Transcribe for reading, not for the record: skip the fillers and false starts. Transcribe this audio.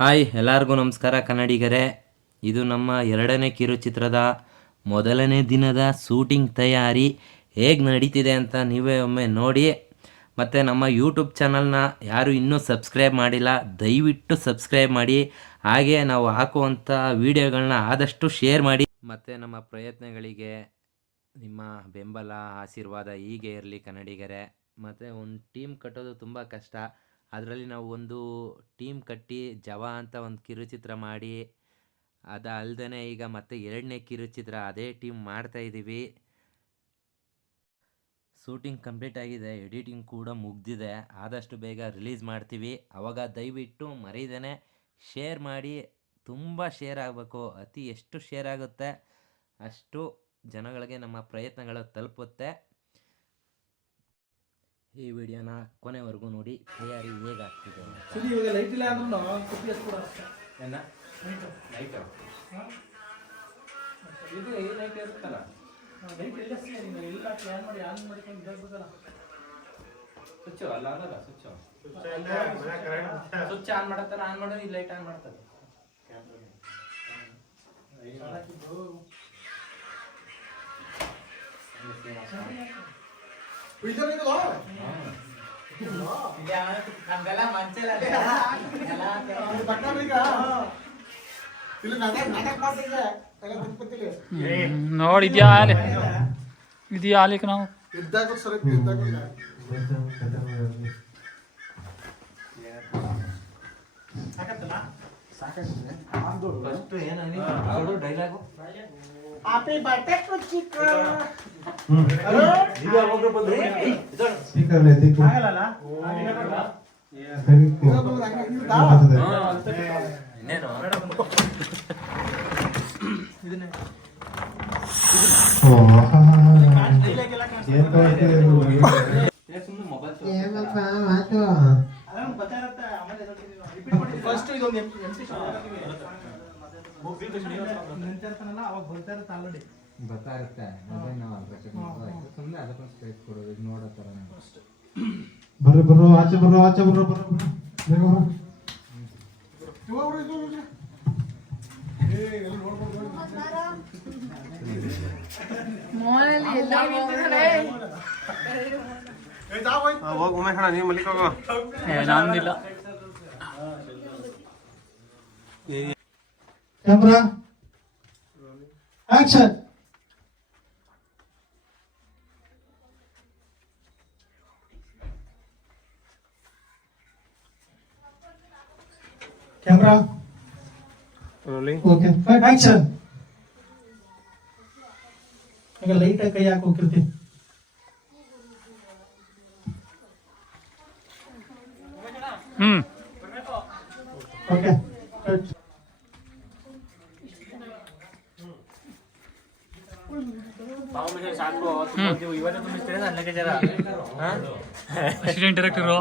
Hi ಎಲ್ಲರಿಗೂ ನಮಸ್ಕಾರ ಕನ್ನಡಿಗರೇ. ಇದು ನಮ್ಮ ಎರಡನೇ ಕಿರುಚಿತ್ರದ ಮೊದಲನೇ ದಿನದ ಶೂಟಿಂಗ್ ತಯಾರಿ ಹೇಗೆ ನಡೀತಿದೆ ಅಂತ ನೀವೇ ಒಮ್ಮೆ ನೋಡಿ. ಮತ್ತು ನಮ್ಮ ಯೂಟ್ಯೂಬ್ ಚಾನಲ್ನ ಯಾರು ಇನ್ನೂ ಸಬ್ಸ್ಕ್ರೈಬ್ ಮಾಡಿಲ್ಲ, ದಯವಿಟ್ಟು ಸಬ್ಸ್ಕ್ರೈಬ್ ಮಾಡಿ. ಹಾಗೆ ನಾವು ಹಾಕುವಂಥ ವೀಡಿಯೋಗಳನ್ನ ಆದಷ್ಟು ಶೇರ್ ಮಾಡಿ. ಮತ್ತು ನಮ್ಮ ಪ್ರಯತ್ನಗಳಿಗೆ ನಿಮ್ಮ ಬೆಂಬಲ ಆಶೀರ್ವಾದ ಹೀಗೆ ಇರಲಿ ಕನ್ನಡಿಗರೇ. ಮತ್ತು ಒಂದು ಟೀಮ್ ಕಟ್ಟೋದು ತುಂಬ ಕಷ್ಟ. ಅದರಲ್ಲಿ ನಾವು ಒಂದು ಟೀಮ್ ಕಟ್ಟಿ ಜವ ಅಂತ ಒಂದು ಕಿರುಚಿತ್ರ ಮಾಡಿ, ಅದಲ್ಲದೆ ಈಗ ಮತ್ತೆ ಎರಡನೇ ಕಿರುಚಿತ್ರ ಅದೇ ಟೀಮ್ ಮಾಡ್ತಾ ಇದ್ದೀವಿ. ಶೂಟಿಂಗ್ ಕಂಪ್ಲೀಟ್ ಆಗಿದೆ, ಎಡಿಟಿಂಗ್ ಕೂಡ ಮುಗ್ದಿದೆ. ಆದಷ್ಟು ಬೇಗ ರಿಲೀಸ್ ಮಾಡ್ತೀವಿ. ಅವಾಗ ದಯವಿಟ್ಟು ಮರೀದೇನೆ ಶೇರ್ ಮಾಡಿ. ತುಂಬ ಶೇರ್ ಆಗಬೇಕು. ಎಷ್ಟು ಶೇರ್ ಆಗುತ್ತೆ ಅಷ್ಟು ಜನಗಳಿಗೆ ನಮ್ಮ ಪ್ರಯತ್ನಗಳು ತಲುಪುತ್ತೆ. ಈ ವಿಡಿಯೋನ ಕೊನೆವರೆಗೂ ನೋಡಿ, ತಯಾರಿ ಹೇಗಾಗ್ತಿದೆ ಲೈಟ್ ಇಲ್ಲ ಅಂದ್ರೂ ಲೈಟ್ ಇರುತ್ತಲ್ಲ, ಲೈಟ್ ಎಲ್ಲ ಪ್ಲಾನ್ ಮಾಡಿ ಆನ್ ಮಾಡಿಕೊಂಡು ಇದಾಗ್ಬೇಕಲ್ಲ. ಸ್ವಿಚ್ ಅಲ್ಲ ಅದಲ್ಲ, ಸ್ವಿಚ್ ಆನ್ ಮಾಡತ್ತಾರ, ಆನ್ ಮಾಡೋದು ಈ ಲೈಟ್ ಆನ್ ಮಾಡ್ತಾರೆ. ನೋಡಿ ಇದ್ಯಾಲೆ ಇದ್ಯಾಲಿಕ್ ನಾವು dialogue Happy birthday to Chico. First ಇದೊಂದು ಎಂಟಿ ಅವಾಗ ಬರ್ತಾ ಇರುತ್ತೆ, ಆಲ್ರೆಡಿ ಬರ್ತಾ ಇರುತ್ತೆ. ಸುಮ್ಮನೆ ಅದಕ್ಕೊಂದು ಸ್ಪೇಸ್ ಕೊಡೋದು, ನೋಡೋ ಥರ. ಬರ್ರೋ ಆಚೆ ಬರ್ರೋ ಆಚೆ ಬರ್ರೋ ಬರ್ರೋ ಹೋಗಿ ಉಮೇಶ್ ಅಣ್ಣ, ನೀವು ಮಲ್ಲಿಕ್ ಹೋಗೋ. ನಂದಿಲ್ಲ. Camera action. Camera rolling. Okay action. ಈಗ ಲೈಟ್ ಕೈ ಹಾಕಿ ಹೋಗಿರ್ತೀನಿ. Okay assistant director